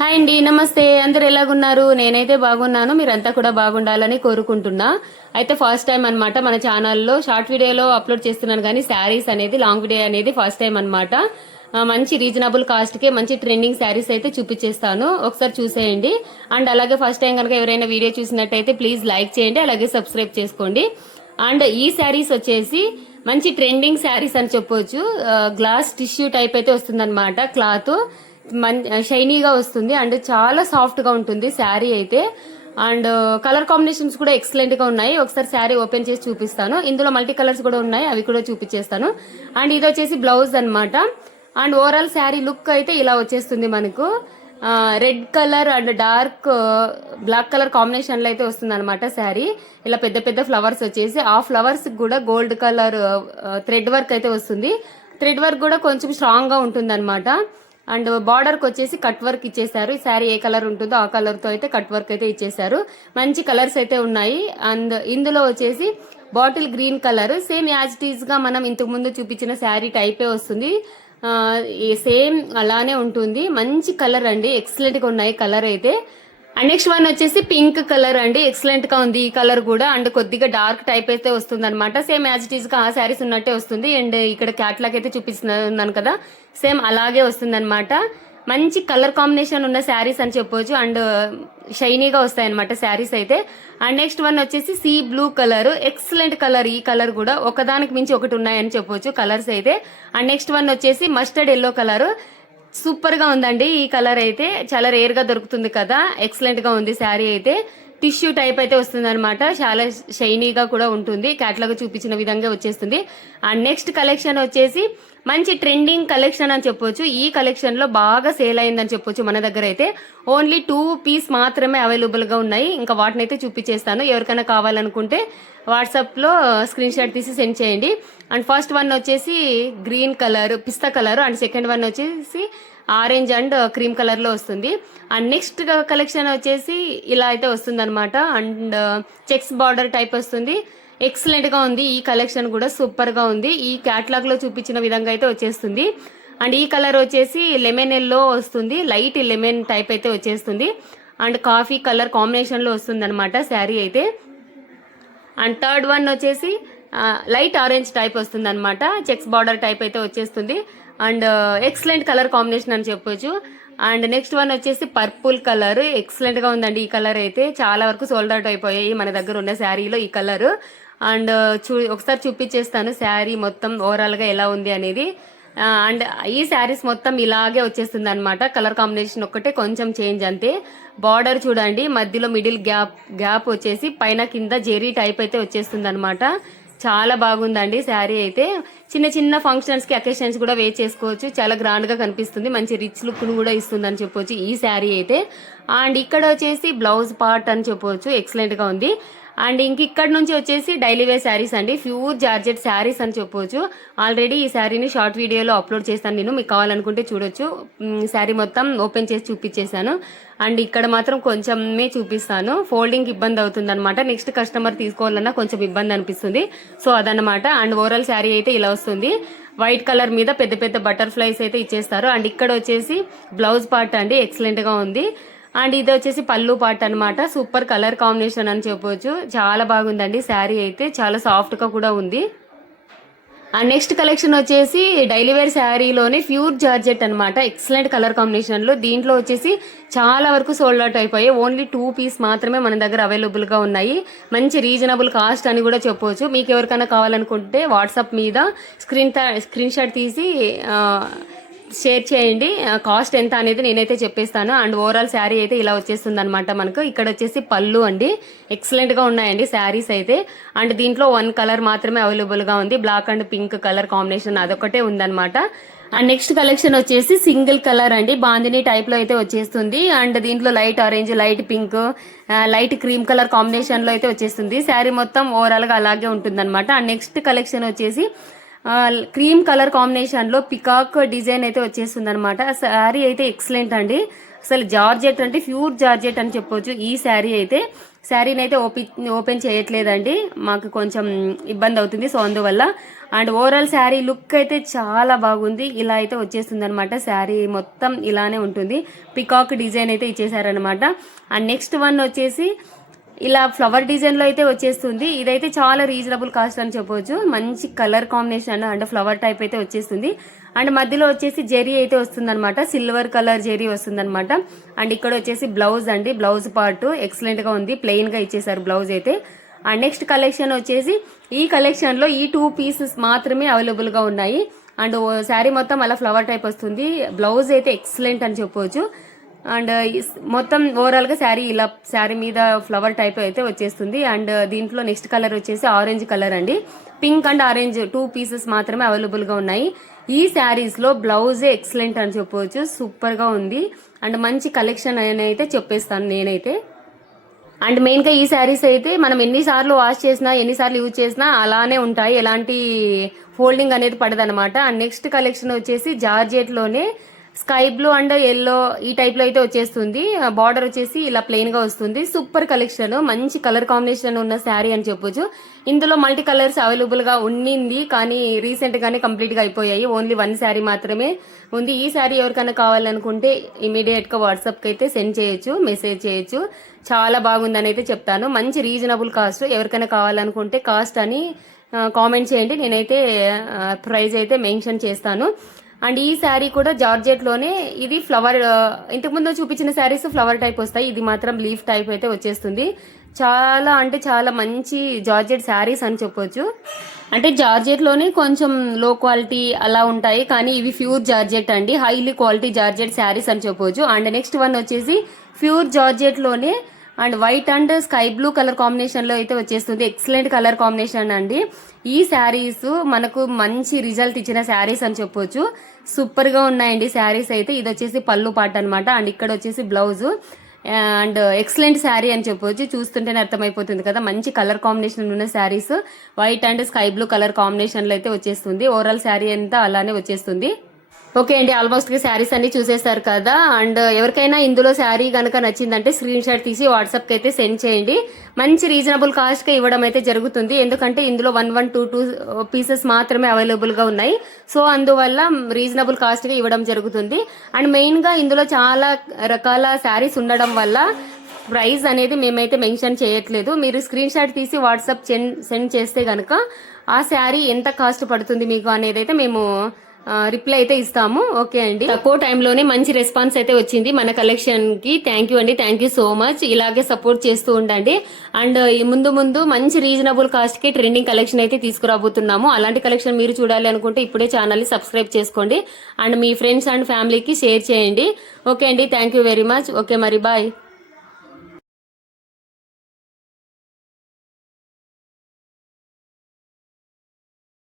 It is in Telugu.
హాయ్ అండి, నమస్తే. అందరు ఎలాగున్నారు? నేనైతే బాగున్నాను. మీరంతా కూడా బాగుండాలని కోరుకుంటున్నా. అయితే ఫస్ట్ టైం అన్నమాట మన ఛానల్లో షార్ట్ వీడియోలో అప్లోడ్ చేస్తున్నాను, కానీ శారీస్ అనేది లాంగ్ వీడియో అనేది ఫస్ట్ టైం అన్నమాట. మంచి రీజనబుల్ కాస్ట్కి మంచి ట్రెండింగ్ శారీస్ అయితే చూపించేస్తాను, ఒకసారి చూసేయండి. అండ్ అలాగే ఫస్ట్ టైం కనుక ఎవరైనా వీడియో చూసినట్టయితే ప్లీజ్ లైక్ చేయండి, అలాగే సబ్స్క్రైబ్ చేసుకోండి. అండ్ ఈ శారీస్ వచ్చేసి మంచి ట్రెండింగ్ శారీస్ అని చెప్పొచ్చు. గ్లాస్ టిష్యూ టైప్ అయితే వస్తుందన్నమాట. క్లాత్ షైనీగా వస్తుంది అండ్ చాలా సాఫ్ట్ గా ఉంటుంది శారీ అయితే. అండ్ కలర్ కాంబినేషన్స్ కూడా ఎక్సలెంట్ గా ఉన్నాయి. ఒకసారి శారీ ఓపెన్ చేసి చూపిస్తాను. ఇందులో మల్టీ కలర్స్ కూడా ఉన్నాయి, అవి కూడా చూపించేస్తాను. అండ్ ఇది వచ్చేసి బ్లౌజ్ అన్నమాట. అండ్ ఓవరాల్ శారీ లుక్ అయితే ఇలా వచ్చేస్తుంది మనకు. Red colour and dark black colour combination లో అయితే వస్తుంది అనమాట శారీ. ఇలా పెద్ద పెద్ద ఫ్లవర్స్ వచ్చేసి ఆ ఫ్లవర్స్ కూడా గోల్డ్ కలర్ థ్రెడ్ వర్క్ అయితే వస్తుంది. థ్రెడ్ వర్క్ కూడా కొంచెం స్ట్రాంగ్ గా ఉంటుంది అనమాట. అండ్ బార్డర్ కి వచ్చేసి కట్ వర్క్ ఇచ్చేసారు. ఈ శారీ ఏ కలర్ ఉంటుందో ఆ కలర్ తో అయితే కట్ వర్క్ అయితే ఇచ్చేసారు. మంచి కలర్స్ అయితే ఉన్నాయి. అండ్ ఇందులో వచ్చేసి bottle green colour same as it is గా మనం ఇంతకు ముందు చూపించిన శారీ టైపే వస్తుంది. సేమ్ అలానే ఉంటుంది. మంచి కలర్ అండి, ఎక్సలెంట్ గా ఉన్నాయి కలర్ అయితే. అండ్ నెక్స్ట్ వన్ వచ్చేసి పింక్ కలర్ అండి, ఎక్సలెంట్ గా ఉంది ఈ కలర్ కూడా. అండ్ కొద్దిగా డార్క్ టైప్ అయితే వస్తుంది అనమాట. సేమ్ యాజ్ ఇట్ ఈస్ గా ఆ శారీస్ ఉన్నట్టే వస్తుంది. అండ్ ఇక్కడ క్యాట్లాగ్ అయితే చూపిస్తున్నాను కదా, సేమ్ అలాగే వస్తుంది అనమాట. మంచి కలర్ కాంబినేషన్ ఉన్న శారీస్ అని చెప్పొచ్చు. అండ్ షైనీగా వస్తాయి అనమాట శారీస్ అయితే. అండ్ నెక్స్ట్ వన్ వచ్చేసి sea blue colour, excellent colour. ఈ కలర్ కూడా ఒకదానికి మించి ఒకటి ఉన్నాయని చెప్పొచ్చు కలర్స్ అయితే. అండ్ నెక్స్ట్ వన్ వచ్చేసి మస్టర్డ్ ఎల్లో కలర్. సూపర్ గా ఉందండి ఈ కలర్ అయితే, చాలా రేర్ గా దొరుకుతుంది కదా. ఎక్సలెంట్ గా ఉంది శారీ అయితే. టిష్యూ టైప్ అయితే వస్తుంది అనమాట. చాలా షైనీగా కూడా ఉంటుంది. క్యాట్లాగ్ చూపించిన విధంగా వచ్చేస్తుంది. అండ్ నెక్స్ట్ కలెక్షన్ వచ్చేసి మంచి ట్రెండింగ్ కలెక్షన్ అని చెప్పొచ్చు. ఈ కలెక్షన్ లో బాగా సేల్ అయిందని చెప్పొచ్చు. మన దగ్గర అయితే ఓన్లీ 2 పీస్ మాత్రమే అవైలబుల్ గా ఉన్నాయి. ఇంకా వాటిని అయితే చూపించేస్తాను. ఎవరికైనా కావాలనుకుంటే వాట్సాప్ లో స్క్రీన్ షాట్ తీసి సెండ్ చేయండి. అండ్ ఫస్ట్ వన్ వచ్చేసి green colour pista colour, and second one వచ్చేసి ఆరెంజ్ అండ్ క్రీమ్ కలర్ లో వస్తుంది. అండ్ నెక్స్ట్ కలెక్షన్ వచ్చేసి ఇలా అయితే వస్తుంది అనమాట. అండ్ చెక్స్ బార్డర్ టైప్ వస్తుంది. ఎక్సలెంట్ గా ఉంది ఈ కలెక్షన్ కూడా, సూపర్ గా ఉంది. ఈ క్యాట్లాగ్ లో చూపించిన విధంగా అయితే వచ్చేస్తుంది. అండ్ ఈ కలర్ వచ్చేసి లెమన్ ఎల్లో వస్తుంది, లైట్ లెమన్ టైప్ అయితే వచ్చేస్తుంది. అండ్ కాఫీ కలర్ కాంబినేషన్ లో వస్తుంది అనమాట శారీ అయితే. అండ్ థర్డ్ వన్ వచ్చేసి లైట్ ఆరెంజ్ టైప్ వస్తుంది అనమాట. చెక్స్ బార్డర్ టైప్ అయితే వచ్చేస్తుంది. అండ్ ఎక్సలెంట్ కలర్ కాంబినేషన్ అని చెప్పొచ్చు. అండ్ నెక్స్ట్ వన్ వచ్చేసి పర్పుల్ కలర్, ఎక్సలెంట్ గా ఉందండి ఈ కలర్ అయితే. చాలా వరకు సోల్డ్ అవుట్ అయిపోయాయి మన దగ్గర ఉన్న శారీలో ఈ కలర్. అండ్ ఒకసారి చూపించేస్తాను శారీ మొత్తం ఓవరాల్ గా ఎలా ఉంది అనేది. అండ్ ఈ శారీస్ మొత్తం ఇలాగే వచ్చేస్తుంది అనమాట. కలర్ కాంబినేషన్ ఒక్కటే కొంచెం చేంజ్ అంతే. బార్డర్ చూడండి, మధ్యలో మిడిల్ గ్యాప్ వచ్చేసి పైన కింద జెరీ టైప్ అయితే వచ్చేస్తుంది అనమాట. చాలా బాగుందండి శారీ అయితే. చిన్న చిన్న ఫంక్షన్స్ కి అకేషన్స్ కూడా వేర్ చేసుకోవచ్చు. చాలా గ్రాండ్ గా కనిపిస్తుంది. మంచి రిచ్ లుక్ ను కూడా ఇస్తుంది అని చెప్పొచ్చు ఈ శారీ అయితే. అండ్ ఇక్కడ వచ్చేసి బ్లౌజ్ పార్ట్ అని చెప్పొచ్చు, ఎక్సలెంట్ గా ఉంది. అండ్ ఇంక ఇక్కడ నుంచి వచ్చేసి డైలీ వేర్ శారీస్ అండి, ప్యూర్ జార్జెట్ శారీస్ అని చెప్పొచ్చు. ఆల్రెడీ ఈ శారీని షార్ట్ వీడియోలో అప్లోడ్ చేస్తాను నేను, మీకు కావాలనుకుంటే చూడొచ్చు. శారీ మొత్తం ఓపెన్ చేసి చూపించేశాను. అండ్ ఇక్కడ మాత్రం కొంచెమే చూపిస్తాను, ఫోల్డింగ్ ఇబ్బంది అవుతుంది అనమాట. నెక్స్ట్ కస్టమర్ తీసుకోవాలన్నా కొంచెం ఇబ్బంది అనిపిస్తుంది, సో అదనమాట. అండ్ ఓవరాల్ శారీ అయితే ఇలా వస్తుంది. వైట్ కలర్ మీద పెద్ద పెద్ద బటర్ఫ్లైస్ అయితే ఇచ్చేస్తారు. అండ్ ఇక్కడ వచ్చేసి బ్లౌజ్ పార్ట్ అండి, ఎక్సలెంట్ గా ఉంది. అండ్ ఇది వచ్చేసి పళ్ళు పార్ట్ అనమాట. సూపర్ కలర్ కాంబినేషన్ అని చెప్పొచ్చు. చాలా బాగుందండి శారీ అయితే, చాలా సాఫ్ట్ గా కూడా ఉంది. అండ్ నెక్స్ట్ కలెక్షన్ వచ్చేసి డైలీ వేర్ శారీలోనే ప్యూర్ జార్జెట్ అనమాట. ఎక్సలెంట్ కలర్ కాంబినేషన్ లో దీంట్లో వచ్చేసి చాలా వరకు సోల్డ్ అవుట్ అయిపోయాయి. ఓన్లీ 2 పీస్ మాత్రమే మన దగ్గర అవైలబుల్ గా ఉన్నాయి. మంచి రీజనబుల్ కాస్ట్ అని కూడా చెప్పవచ్చు. మీకు ఎవరికైనా కావాలనుకుంటే వాట్సాప్ మీద స్క్రీన్ షాట్ తీసి షేర్ చేయండి. కాస్ట్ ఎంత అనేది నేనైతే చెప్పేస్తాను. అండ్ ఓవరాల్ శారీ అయితే ఇలా వచ్చేస్తుంది అనమాట మనకు. ఇక్కడ వచ్చేసి పళ్ళు అండి, ఎక్సలెంట్ గా ఉన్నాయండి శారీస్ అయితే. అండ్ దీంట్లో 1 కలర్ మాత్రమే అవైలబుల్ గా ఉంది, black and pink colour combination అదొకటే ఉందన్నమాట. అండ్ నెక్స్ట్ కలెక్షన్ వచ్చేసి సింగిల్ కలర్ అండి, బాందిని టైప్ లో అయితే వచ్చేస్తుంది. అండ్ దీంట్లో light orange, light pink, light cream colour combination లో అయితే వచ్చేస్తుంది. శారీ మొత్తం ఓవరాల్ గా అలాగే ఉంటుంది అనమాట. అండ్ నెక్స్ట్ కలెక్షన్ వచ్చేసి క్రీమ్ కలర్ కాంబినేషన్ లో పికాక్ డిజైన్ అయితే వచ్చేస్తుంది అనమాట. శారీ అయితే ఎక్సలెంట్ అండి. అసలు జార్జెట్ అంటే ప్యూర్ జార్జెట్ అని చెప్పొచ్చు. ఈ శారీని అయితే ఓపెన్ చేయట్లేదండి, మాకు కొంచెం ఇబ్బంది అవుతుంది. సో అందువల్ల అండ్ ఓవరాల్ శారీ లుక్ అయితే చాలా బాగుంది. ఇలా అయితే వచ్చేస్తుంది అనమాట. శారీ మొత్తం ఇలానే ఉంటుంది. పికాక్ డిజైన్ అయితే ఇచ్చేసారనమాట. అండ్ నెక్స్ట్ వన్ వచ్చేసి ఇలా ఫ్లవర్ డిజైన్ లో అయితే వచ్చేస్తుంది. ఇదైతే చాలా రీజనబుల్ కాస్ట్ అని చెప్పొచ్చు. మంచి colour combination and flower type అయితే వచ్చేస్తుంది. అండ్ మధ్యలో వచ్చేసి జెరీ అయితే వస్తుంది అనమాట, సిల్వర్ కలర్ జెరీ వస్తుంది అనమాట. అండ్ ఇక్కడ వచ్చేసి బ్లౌజ్ అండి, బ్లౌజ్ పార్ట్ ఎక్సలెంట్ గా ఉంది, ప్లెయిన్ గా ఇచ్చేసారు బ్లౌజ్ అయితే. అండ్ నెక్స్ట్ కలెక్షన్ వచ్చేసి ఈ కలెక్షన్ లో ఈ 2 పీసెస్ మాత్రమే అవైలబుల్ గా ఉన్నాయి. అండ్ శారీ మొత్తం అలా ఫ్లవర్ టైప్ వస్తుంది. బ్లౌజ్ అయితే ఎక్సలెంట్ అని చెప్పొచ్చు. అండ్ మొత్తం ఓవరాల్ గా శారీ మీద ఫ్లవర్ టైప్ అయితే వచ్చేస్తుంది. అండ్ దీంట్లో నెక్స్ట్ కలర్ వచ్చేసి ఆరెంజ్ కలర్ అండి. పింక్ అండ్ ఆరెంజ్ 2 పీసెస్ మాత్రమే అవైలబుల్ గా ఉన్నాయి. ఈ శారీస్ లో బ్లౌజే ఎక్సలెంట్ అని చెప్పవచ్చు, సూపర్ గా ఉంది. అండ్ మంచి కలెక్షన్ అని అయితే చెప్పేస్తాను నేనైతే. అండ్ మెయిన్ గా ఈ శారీస్ అయితే మనం ఎన్నిసార్లు వాష్ చేసినా ఎన్నిసార్లు యూజ్ చేసినా అలానే ఉంటాయి, ఎలాంటి ఫోల్డింగ్ అనేది పడదనమాట. అండ్ నెక్స్ట్ కలెక్షన్ వచ్చేసి జార్జెట్ లోనే స్కై బ్లూ అండ్ ఎల్లో ఈ టైప్ లో అయితే వచ్చేస్తుంది. బార్డర్ వచ్చేసి ఇలా ప్లెయిన్ గా వస్తుంది. సూపర్ కలెక్షన్, మంచి కలర్ కాంబినేషన్ ఉన్న శారీ అని చెప్పొచ్చు. ఇందులో మల్టీ కలర్స్ అవైలబుల్ గా ఉండింది, కానీ రీసెంట్ గానే కంప్లీట్ గా అయిపోయాయి. ఓన్లీ 1 శారీ మాత్రమే ఉంది. ఈ శారీ ఎవరికైనా కావాలనుకుంటే ఇమీడియట్ గా వాట్సాప్ కి అయితే సెండ్ చేయొచ్చు, మెసేజ్ చేయొచ్చు. చాలా బాగుందని అయితే చెప్తాను. మంచి రీజనబుల్ కాస్ట్. ఎవరికైనా కావాలనుకుంటే కాస్ట్ అని కామెంట్ చేయండి, నేనైతే ప్రైస్ అయితే మెన్షన్ చేస్తాను. అండ్ ఈ శారీ కూడా జార్జెట్ లోనే, ఇది ఫ్లవర్, ఇంతకుముందు చూపించిన శారీస్ ఫ్లవర్ టైప్ వస్తాయి, ఇది మాత్రం లీఫ్ టైప్ అయితే వచ్చేస్తుంది. చాలా అంటే చాలా మంచి జార్జెట్ శారీస్ అని చెప్పొచ్చు. అంటే జార్జెట్ లోనే కొంచెం లో క్వాలిటీ అలా ఉంటాయి, కానీ ఇవి ప్యూర్ జార్జెట్ అండి, హైలీ క్వాలిటీ జార్జెట్ శారీస్ అని చెప్పొచ్చు. అండ్ నెక్స్ట్ వన్ వచ్చేసి ప్యూర్ జార్జెట్ లోనే and white and sky blue colour combination లో అయితే వచ్చేస్తుంది. ఎక్సలెంట్ కలర్ కాంబినేషన్ అండి. ఈ శారీస్ మనకు మంచి రిజల్ట్ ఇచ్చిన శారీస్ అని చెప్పొచ్చు. సూపర్ గా ఉన్నాయండి శారీస్ అయితే. ఇది వచ్చేసి పళ్ళు పాట అనమాట. అండ్ ఇక్కడ వచ్చేసి బ్లౌజ్. అండ్ ఎక్సలెంట్ శారీ అని చెప్పొచ్చు, చూస్తుంటేనే అర్థమైపోతుంది కదా. మంచి కలర్ కాంబినేషన్ ఉన్న saris, white and sky blue colour combination లో అయితే వచ్చేస్తుంది. ఓవరాల్ శారీ అంతా అలానే వచ్చేస్తుంది. ఓకే అండి, ఆల్మోస్ట్ శారీస్ అన్ని చూసేస్తారు కదా. అండ్ ఎవరికైనా ఇందులో శారీ కనుక నచ్చిందంటే స్క్రీన్ షాట్ తీసి వాట్సాప్ కి అయితే సెండ్ చేయండి. మంచి రీజనబుల్ కాస్ట్ కి ఇవ్వడం అయితే జరుగుతుంది, ఎందుకంటే ఇందులో 1, 2 పీసెస్ మాత్రమే అవైలబుల్ గా ఉన్నాయి. సో అందువల్ల రీజనబుల్ కాస్ట్ కి ఇవ్వడం జరుగుతుంది. అండ్ మెయిన్ గా ఇందులో చాలా రకాల శారీస్ ఉండడం వల్ల ప్రైస్ అనేది మేమైతే మెన్షన్ చేయట్లేదు. మీరు స్క్రీన్ షాట్ తీసి వాట్సాప్ సెండ్ చేస్తే గనక ఆ శారీ ఎంత కాస్ట్ పడుతుంది మీకు అనేది అయితే మేము రిప్లై అయితే ఇస్తాము. ఓకే అండి, తక్కువ టైంలోనే మంచి రెస్పాన్స్ అయితే వచ్చింది మన కలెక్షన్ కి. థ్యాంక్ యూ అండి, థ్యాంక్ యూ సో మచ్. ఇలాగే సపోర్ట్ చేస్తూ ఉండండి. అండ్ ముందు మంచి రీజనబుల్ కాస్ట్ కి ట్రెండింగ్ కలెక్షన్ అయితే తీసుకురాబోతున్నాము. అలాంటి కలెక్షన్ మీరు చూడాలి అనుకుంటే ఇప్పుడే ఛానల్ ని సబ్స్క్రైబ్ చేసుకోండి. అండ్ మీ ఫ్రెండ్స్ అండ్ ఫ్యామిలీకి షేర్ చేయండి. ఓకే అండి, thank you very much. Okay మరి, బాయ్.